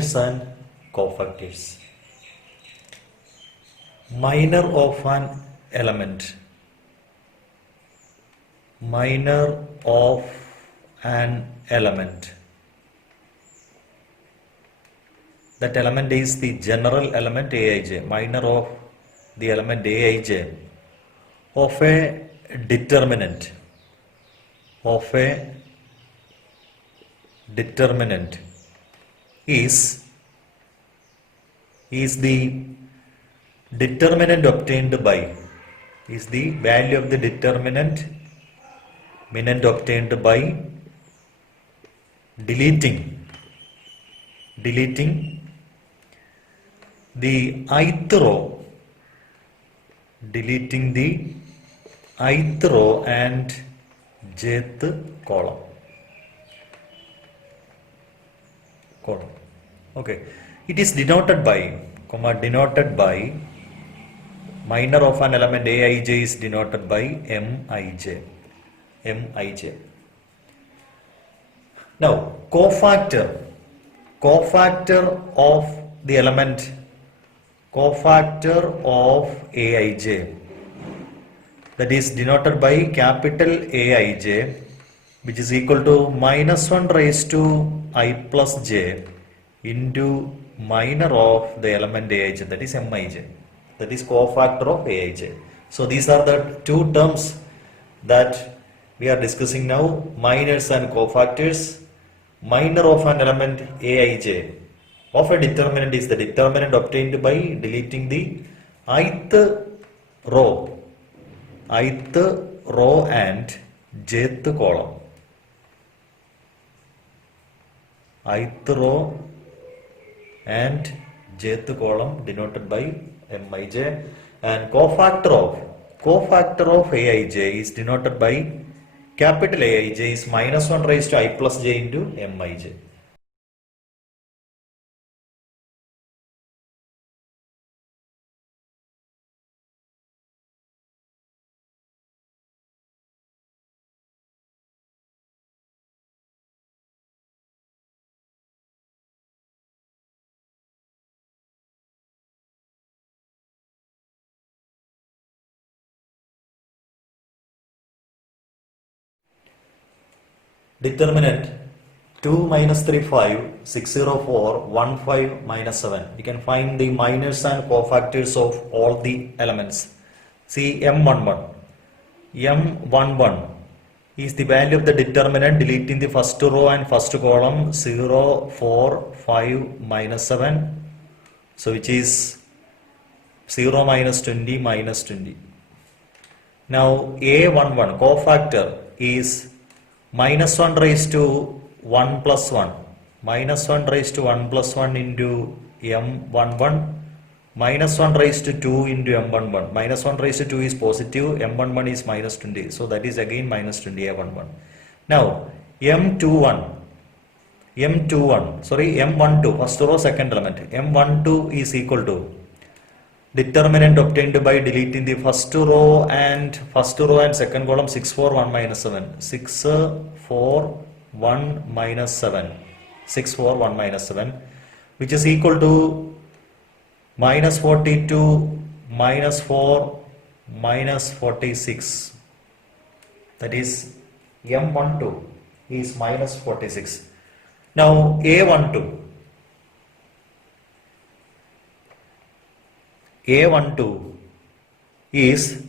minors and cofactors. Minor of an element. Minor of an element. That element is the general element Aij. Minor of the element Aij of a determinant. Of a determinant is the determinant obtained by, is the value of the determinant obtained by deleting the ith row, deleting the ith row and jth column. Okay, it is denoted by, minor of an element Aij is denoted by Mij. Now, cofactor of the element, cofactor of Aij, that is denoted by capital Aij, which is equal to minus 1 raised to I plus j into minor of the element Aij, that is Mij. That is cofactor of Aij. So these are the two terms that we are discussing now, minors and cofactors. Minor of an element Aij of a determinant is the determinant obtained by deleting the ith row and jth column. Ith row and jth column denoted by Mij, and cofactor of Aij is denoted by capital Aij is minus 1 raised to I plus j into Mij. Determinant 2 minus 3 5 6 0 4 1 5 minus 7. You can find the minors and cofactors of all the elements. See M11 is the value of the determinant deleting the first row and first column 0 4 5 minus 7, so which is 0 minus 20 minus 20. Now A11 cofactor is minus 1 raised to 1 plus 1, minus 1 raised to 1 plus 1 into M11, minus 1 raised to 2 into M11. Minus 1 raised to 2 is positive, M11 is minus 20, so that is again minus 20, A11. Now M12, first row second element, M12 is equal to determinant obtained by deleting the first row and second column 6 4 1 minus 7, 6 4 1 minus 7, 6 4 1 minus 7, which is equal to minus 42 minus 4 minus 46, that is M12 is minus 46. Now A12 is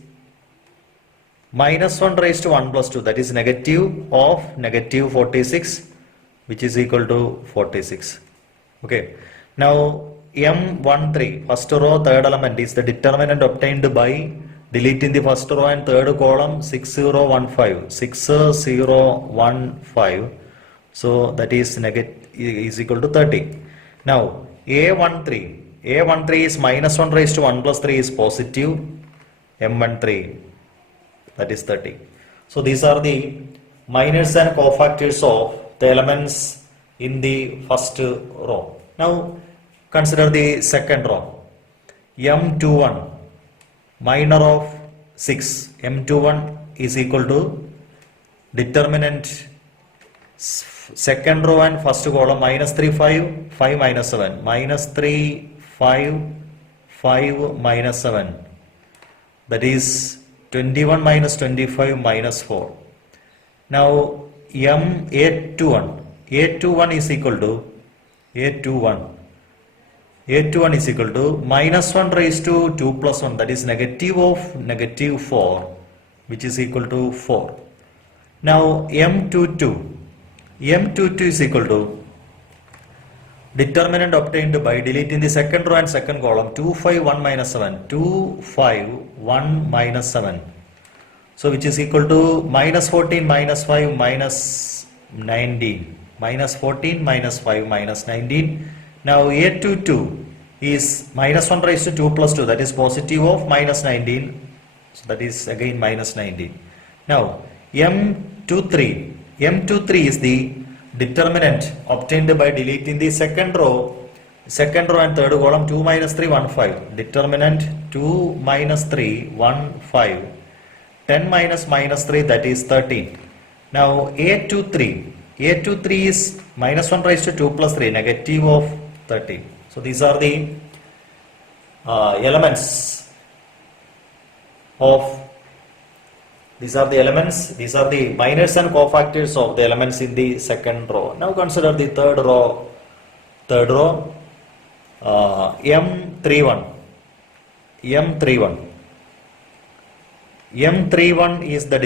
minus 1 raised to 1 plus 2, that is negative of negative 46, which is equal to 46. Okay. Now M13, first row third element, is the determinant obtained by deleting the first row and third column 6015, 6015, so that is equal to 30. Now A13 is minus 1 raised to 1 plus 3 is positive, M13, that is 30. So these are the minors and cofactors of the elements in the first row. Now consider the second row. M21, minor of 6, M21 is equal to determinant second row and first column, minus 3, 5, 5 minus 7, minus 3, 5, 5 minus 7, that is 21 minus 25 minus 4. Now M A21 is equal to A21 is equal to minus 1 raised to 2 plus 1, that is negative of negative 4, which is equal to 4. Now M22 is equal to determinant obtained by deleting the second row and second column, 2, 5, 1 minus 7, 2, 5, 1 minus 7. So which is equal to minus 14 minus 5 minus 19. Minus 14 minus 5 minus 19. Now A22 is minus 1 raised to 2 plus 2, that is positive of minus 19. So that is again minus 19. Now M23 is the determinant obtained by deleting the second row and third column, 2 minus 3, 1, 5. Determinant 2 minus 3, 1, 5. 10 minus minus 3, that is 13. Now A23 is minus 1 raised to 2 plus 3, negative of 13. So these are the elements these are the minors and cofactors of the elements in the second row. Now consider the third row, M31 is the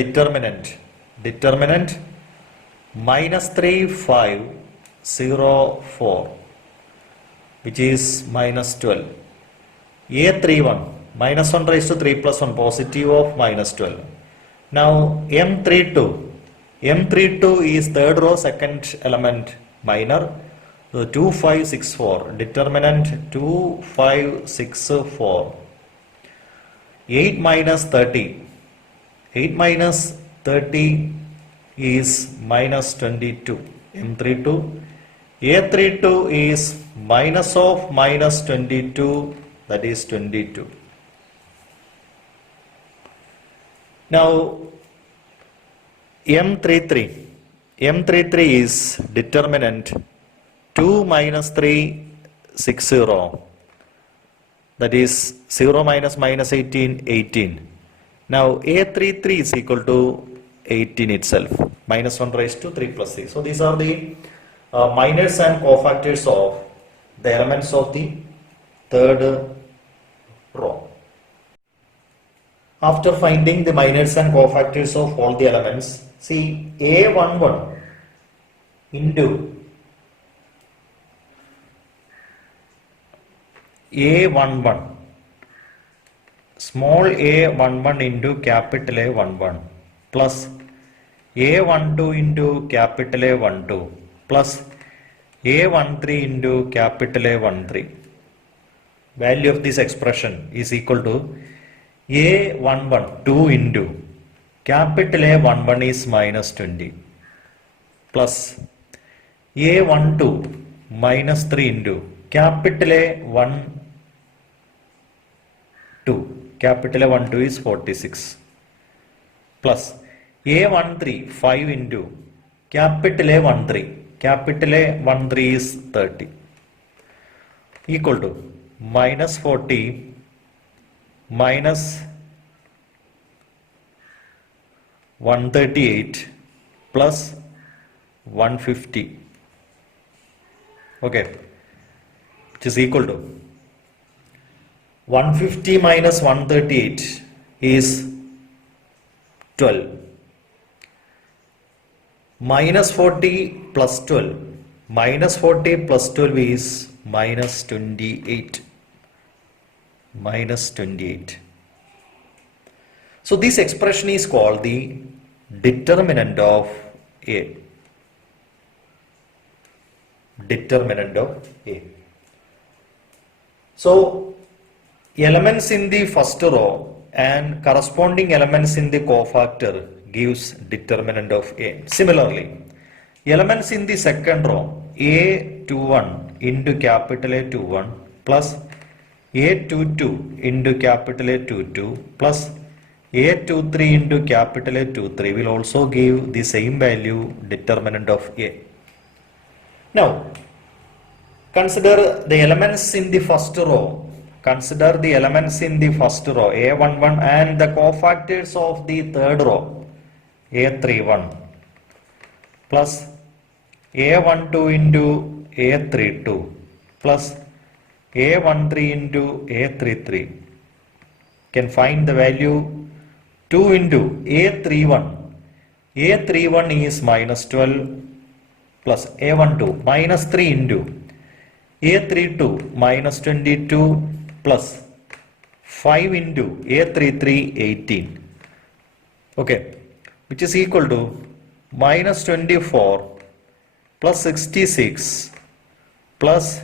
determinant minus 3, 5, 0, 4, which is minus 12. A31 minus 1 raised to 3 plus 1, positive of minus 12. Now M32 is third row second element minor, so 2, 5, 6, 4, determinant 2, 5, 6, 4. 8 minus 30 is minus 22. M32. A32 is minus of minus 22, that is 22. Now M33 is determinant 2 minus 3, 6, 0, that is 0 minus minus 18, 18. Now A33 is equal to 18 itself, minus 1 raised to 3 plus 3. So these are the minors and cofactors of the elements of the third row. After finding the minors and cofactors of all the elements, see A11 into A11, small a11 into capital A11 plus A12 into capital A12 plus A13 into capital A13. Value of this expression is equal to A11 2 into capital A11 is minus 20 plus A12 minus 3 into capital A12, capital A12 is 46 plus A13 5 into capital A13, capital A13 is 30 equal to minus 40 minus 138 plus 150, okay, which is equal to 150 minus 138 is 12, minus 40 plus 12, minus 40 plus 12 is minus 28, minus 28. So this expression is called the determinant of A. Determinant of A. So elements in the first row and corresponding elements in the cofactor gives determinant of A. Similarly, elements in the second row, A21 into capital A21 plus A22 into capital A22 plus A23 into capital A23 will also give the same value, determinant of A. Now, consider the elements in the first row. Consider the elements in the first row, A11, and the cofactors of the third row, A31, plus A12 into A32, plus A13 into A33. Can find the value 2 into A31. A31 is minus 12 plus A12 minus 3 into A32 minus 22 plus 5 into A33 18. Okay, which is equal to minus 24 plus 66 plus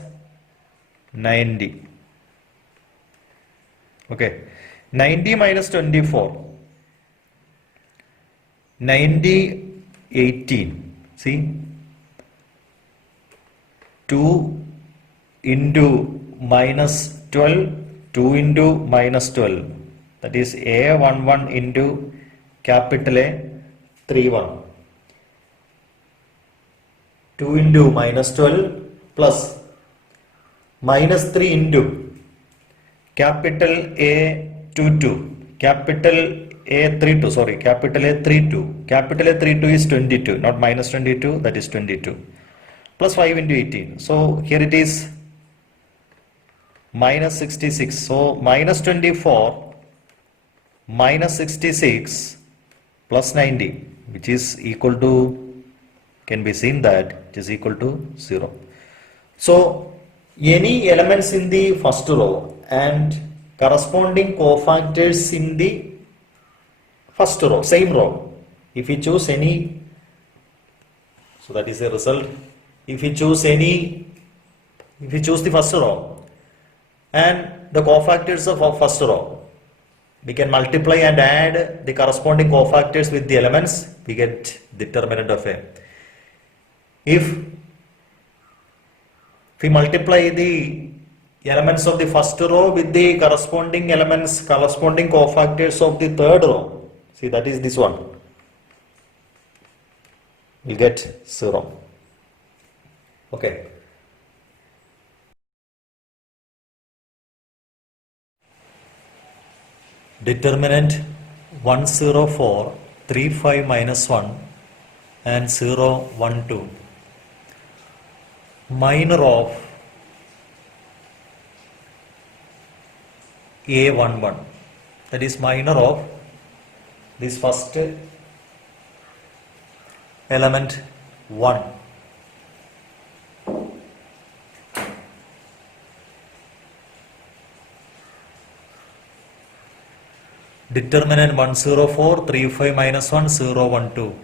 90. Okay, 90 minus 24, 90 18. See, 2 into minus 12, 2 into minus 12, that is A11 into capital A 31, 2 into minus 12 plus minus 3 into capital A22, capital A32, sorry, capital A32, capital A32 is 22, not minus 22, that is 22, plus 5 into 18. So here it is minus 66. So minus 24 minus 66 plus 90, which is equal to, can be seen that it is equal to 0. So any elements in the first row and corresponding cofactors in the first row, same row, if we choose any, so that is the result. If we choose any, if we choose the first row and the cofactors of our first row, we can multiply and add the corresponding cofactors with the elements, we get determinant of A. If we multiply the elements of the first row with the corresponding elements, corresponding cofactors of the third row, see, that is this one, we'll get 0. Okay. Determinant 104, 35 minus 1 and 0, 1, 2. Minor of A11, that is minor of this first element 1. Determinant 104, 35 minus 1, 0, 1, 2.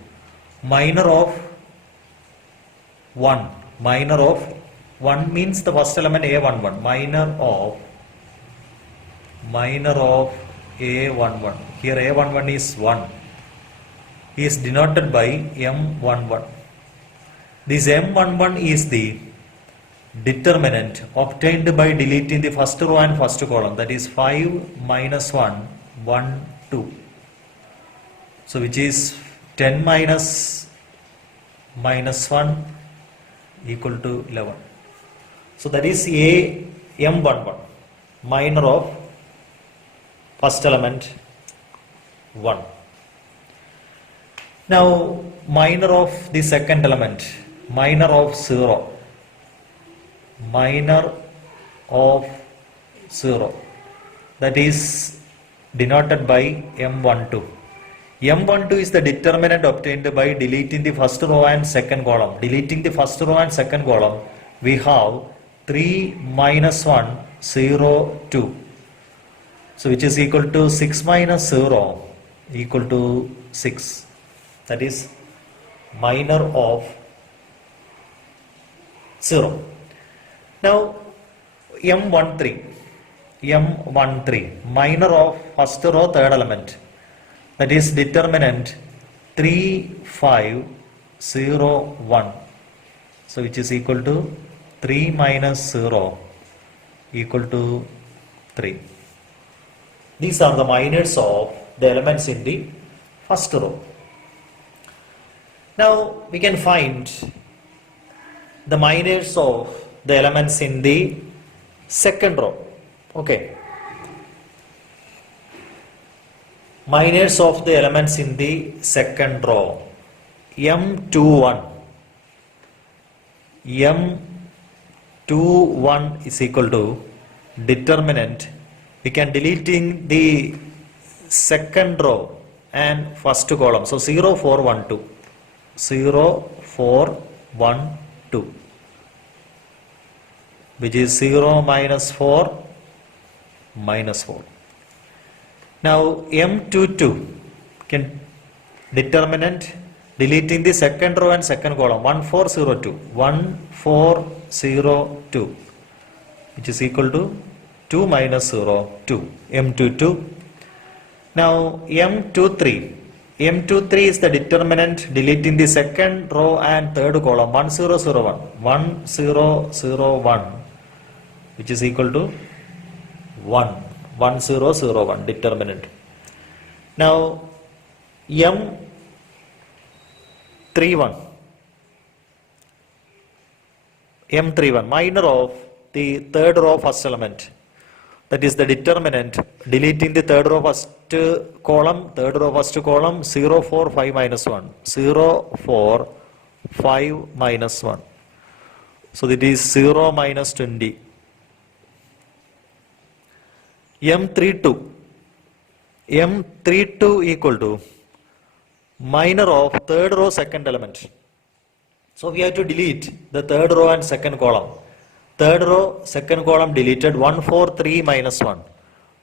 Minor of 1. Minor of 1 means the first element A11. Minor of A11. Here A11 is 1. Is denoted by M11. This M11 is the determinant obtained by deleting the first row and first column, that is 5 minus 1, 1, 2. So which is 10 minus 1 equal to 11. So that is M11, minor of first element 1. Now minor of the second element, minor of 0. Minor of 0, that is denoted by M12. M12 is the determinant obtained by deleting the first row and second column. Deleting the first row and second column, we have 3 minus 1, 0, 2. So which is equal to 6 minus 0 equal to 6. That is minor of 0. Now M13, minor of first row third element, that is determinant 3, 5, 0, 1. So which is equal to 3 minus 0 equal to 3. These are the minors of the elements in the first row. Now we can find the minors of the elements in the second row. Okay. Minors of the elements in the second row. M21. M21 is equal to determinant. We can deleting the second row and first column. So 0, 4, 1, 2. 0, 4, 1, 2. Which is 0 minus 4 minus 4. Now M22 can determinant deleting the second row and second column 1 4 0 2 1 4 0 2 which is equal to 2 minus 0 2 M22. Now M23 is the determinant deleting the second row and third column 1 0 0 1 1 0 0 1 which is equal to 1 1 0 0 1 determinant. Now M31 minor of the third row first element, that is the determinant deleting the third row first column 0 4 5 minus 1 0 4 5 minus 1, so that is 0 minus 20. M32 equal to minor of third row second element. So we have to delete the third row and second column. Third row second column deleted 1 4 3 minus 1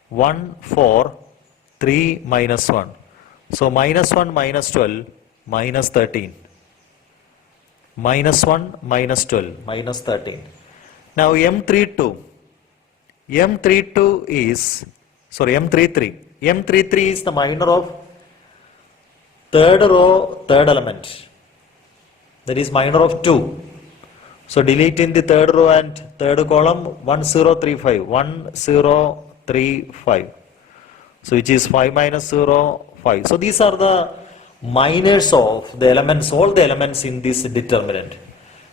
1 4 3 minus 1. So minus 1 minus 12 minus 13 minus 1 minus 12 minus 13. Now M33 is the minor of third row third element, that is minor of 2. So deleting the third row and third column 1 0 3 5 1 0 3 5, so which is 5 minus 0 5. So these are the minors of the elements, all the elements in this determinant.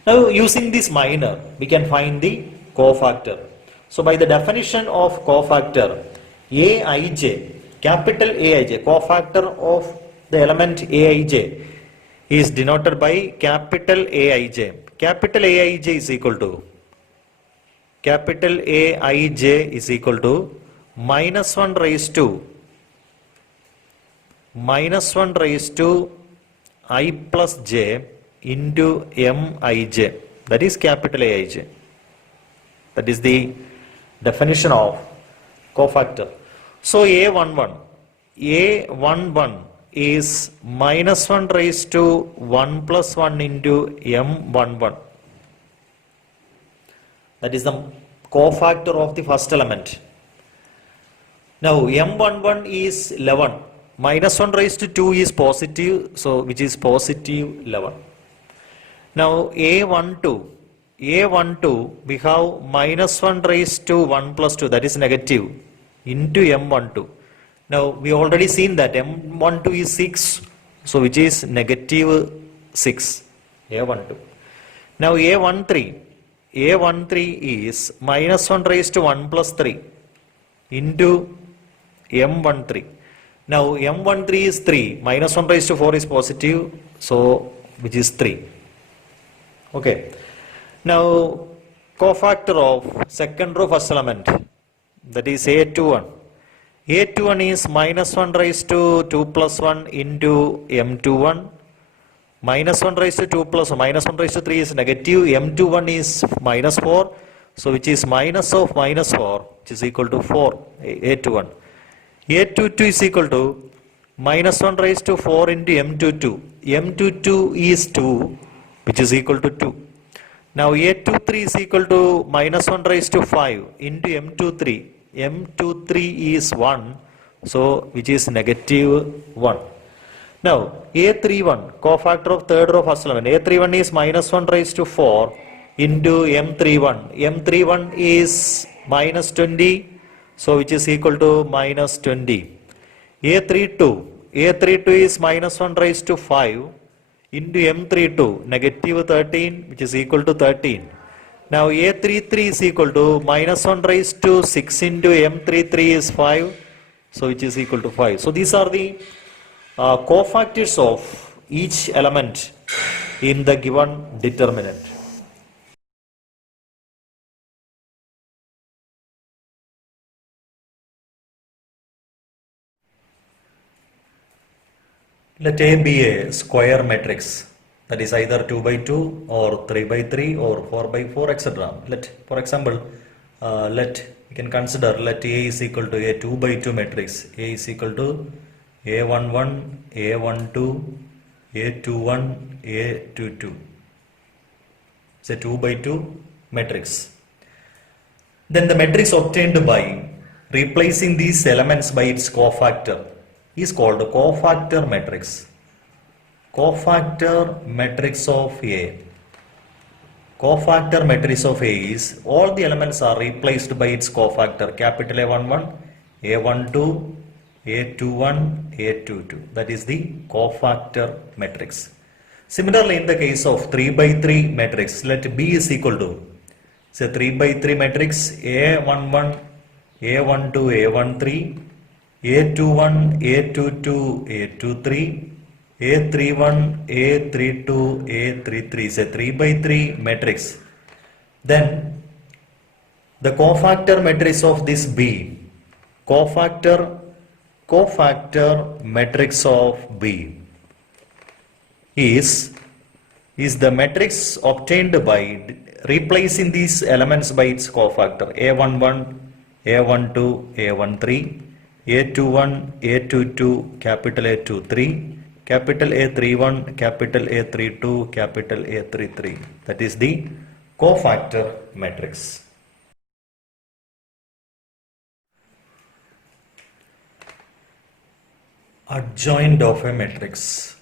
Now using this minor we can find the cofactor. So by the definition of cofactor, Aij, capital Aij, cofactor of the element Aij is denoted by capital Aij. Capital Aij is equal to minus 1 raised to I plus j into Mij, that is capital Aij. That is the definition of cofactor. So A11 is minus 1 raised to 1 plus 1 into M11. That is the cofactor of the first element. Now M11 is 11. Minus 1 raised to 2 is positive, so which is positive 11. Now A12 we have minus 1 raised to 1 plus 2, that is negative, into M12. Now we already seen that M12 is 6, so which is negative 6, A12. Now A13 is minus 1 raised to 1 plus 3 into M13. Now M13 is 3, minus 1 raised to 4 is positive, so which is 3. Okay. Now cofactor of second row first element, that is A21. A21 is minus 1 raised to 2 plus 1 into M21. Minus 1 raised to 2 plus 1, minus 1 raised to 3 is negative. M21 is minus 4. So which is minus of minus 4, which is equal to 4, A21. A22 is equal to minus 1 raised to 4 into M22. M22 is 2, which is equal to 2. Now A23 is equal to minus 1 raised to 5 into M23. M23 is 1, so which is negative 1. Now A31, cofactor of third row first element, A31 is minus 1 raised to 4 into M31. M31 is minus 20, so which is equal to minus 20. A32 is minus 1 raised to 5 into M32, negative 13, which is equal to 13. Now A33 is equal to minus 1 raised to 6 into M33 is 5, so which is equal to 5. So these are the cofactors of each element in the given determinant. Let A be a square matrix, that is either 2 by 2 or 3 by 3 or 4 by 4, etc. For example, we can consider let A is equal to a 2 by 2 matrix. A is equal to A11, A12, A21, A22. It's a 2 by 2 matrix. Then the matrix obtained by replacing these elements by its cofactor is called a cofactor matrix. Cofactor matrix of A. Cofactor matrix of A is all the elements are replaced by its cofactor, capital A11, A12, A21, A22. That is the cofactor matrix. Similarly, in the case of 3 by 3 matrix, let B is equal to, say 3 by 3 matrix, A11, A12, A13, A21, A22, A23, A31, A32, A33 is a 3 by 3 matrix. Then the cofactor matrix of this B, cofactor matrix of B is the matrix obtained by replacing these elements by its cofactor A11, A12, A13, A21, A22, capital A23, capital A31, capital A32, capital A33. That is the cofactor matrix. Adjoint of a matrix.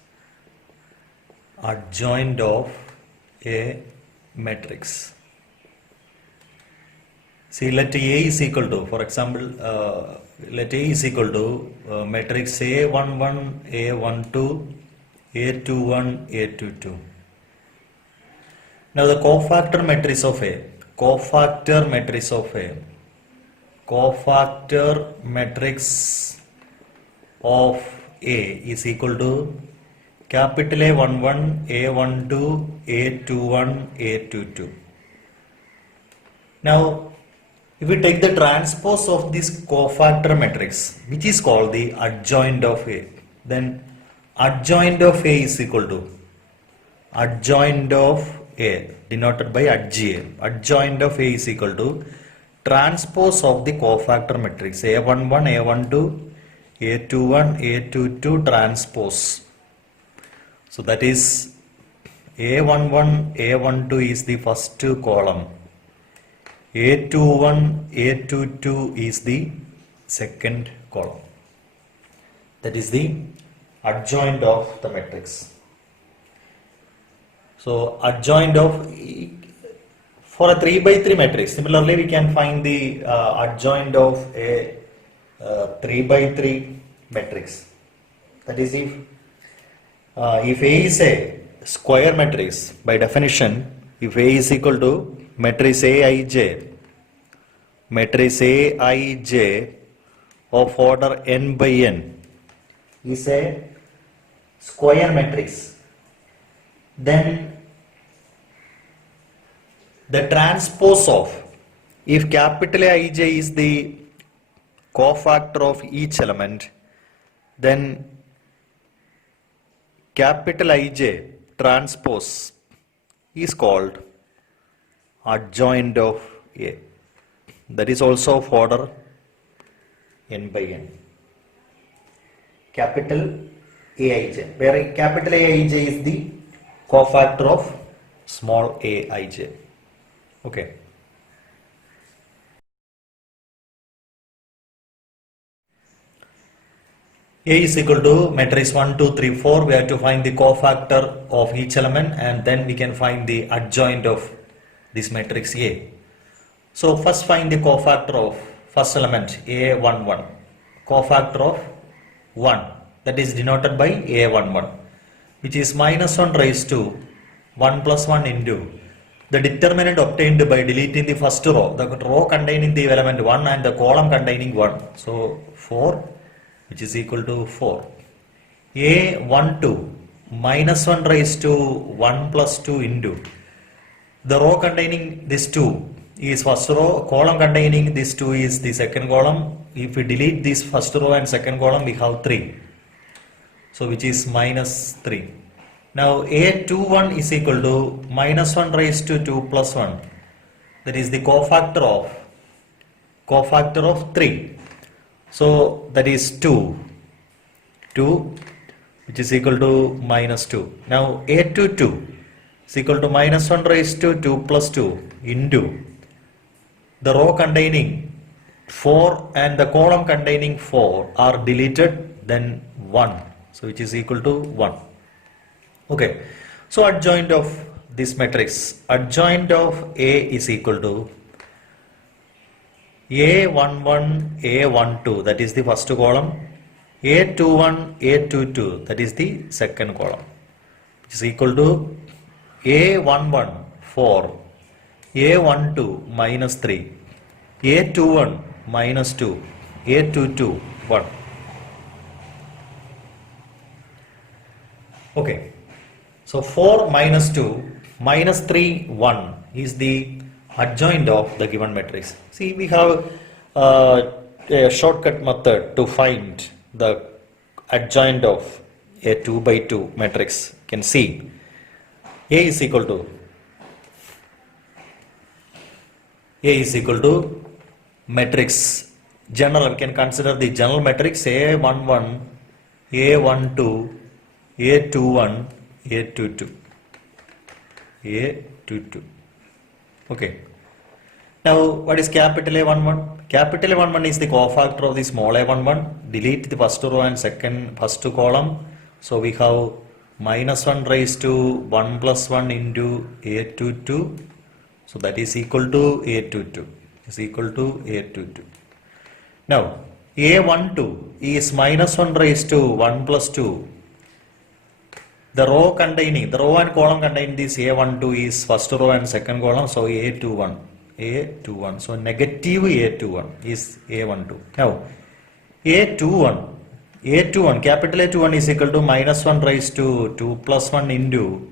Adjoint of a matrix. See, let A is equal to, for example, let A is equal to matrix A11, A12, A21, A22. Now the cofactor matrix of A, cofactor matrix of A, cofactor matrix of A is equal to capital A11, A12, A21, A22. Now, if we take the transpose of this cofactor matrix, which is called the adjoint of A, then adjoint of A is equal to adjoint of A, denoted by adj. Adjoint of A is equal to transpose of the cofactor matrix A11, A12, A21, A22 transpose. So that is A11, A12 is the first column. A21, A22 is the second column. That is the adjoint of the matrix. So adjoint of, for a 3 by 3 matrix, similarly we can find the adjoint of a 3 by 3 matrix. That is if A is a square matrix, by definition, if A is equal to matrix Aij of order n by n is a square matrix, then the transpose of, if capital Aij is the cofactor of each element, then capital Ij transpose is called adjoint of A. That is also of order n by n. Capital Aij, where capital Aij is the cofactor of small aij. Okay. A is equal to matrix 1, 2, 3, 4. We have to find the cofactor of each element and then we can find the adjoint of this matrix A. So first find the cofactor of first element A11. Cofactor of 1, that is denoted by A11. which is minus 1 raised to 1 plus 1 into the determinant obtained by deleting the first row, the row containing the element 1 and the column containing 1. So 4, which is equal to 4. A12 minus 1 raised to 1 plus 2 into the row containing this 2 is first row, column containing this 2 is the second column. If we delete this first row and second column, we have 3. So which is minus 3. Now A21 is equal to minus 1 raised to 2 plus 1. That is the cofactor of 3. So that is 2 which is equal to minus 2. Now A22 is equal to minus 1 raised to 2 plus 2 into the row containing 4 and the column containing 4 are deleted, then 1. So which is equal to 1. Okay. So adjoint of this matrix, adjoint of A is equal to A11, A12, that is the first column, A21, A22, that is the second column, which is equal to A11, 4, A12 minus 3, A21 minus 2, A22 1. Okay, so 4 minus 2 minus 3 1 is the adjoint of the given matrix. See, we have a shortcut method to find the adjoint of a 2 by 2 matrix. You can see A is equal to matrix general. We can consider the general matrix A11, A12, A21, A22. Okay. Now, what is capital A11? Capital A11 is the cofactor of the small a11. Delete the first row and first column. So we have minus 1 raised to 1 plus 1 into A22. So that is equal to A22. Now, A12 is minus 1 raised to 1 plus 2. The row and column containing this A12 is first row and second column. So A21. So negative A21 is A12. Now, A21, capital A21 is equal to minus 1 raised to 2 plus 1 into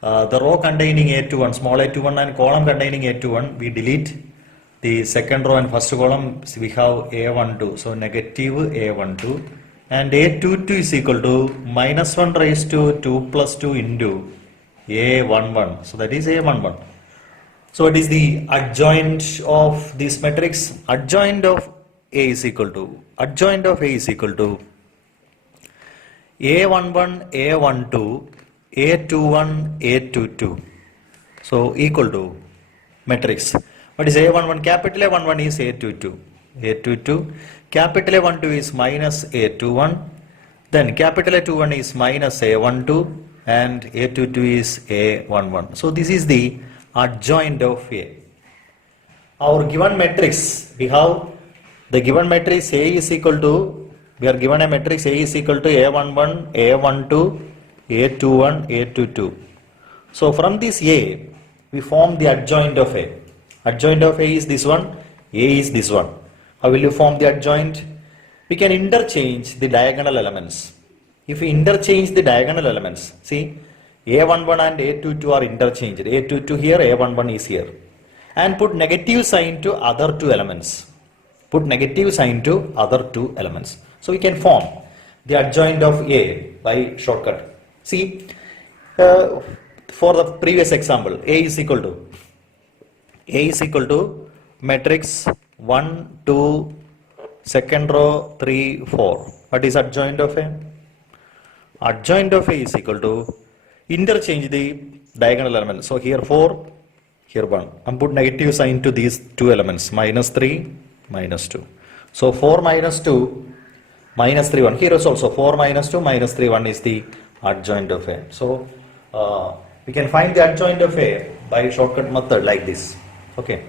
the row containing A21, small a21 and column containing A21. We delete the second row and first column. So we have A12. So negative A12. And A22 is equal to minus 1 raised to 2 plus 2 into A11. So that is A11. So it is the adjoint of this matrix. Adjoint of A is equal to A11, A12, A21, A22. So equal to matrix. What is A11? Capital A11 is A22. Capital A12 is minus A21. Then capital A21 is minus A12 and A22 is A11. So this is the adjoint of A. Our given matrix, we have the given matrix A is equal to, we are given a matrix A is equal to A11, A12, A21, A22. So from this A, we form the adjoint of A. Adjoint of A is this one, A is this one. How will you form the adjoint? We can interchange the diagonal elements. If we interchange the diagonal elements, see, A11 and A22 are interchanged. A22 here, A11 is here. And put negative sign to other two elements. So we can form the adjoint of A by shortcut. See, for the previous example, A is equal to matrix 1, 2, second row, 3, 4. What is adjoint of A? Adjoint of A is equal to, interchange the diagonal elements. So here 4, here 1. And put negative sign to these two elements, minus 3, minus 2. So 4 minus 2, minus 3, 1. Here is also 4 minus 2, minus 3, 1 is the adjoint of A. So we can find the adjoint of A by shortcut method like this. Okay.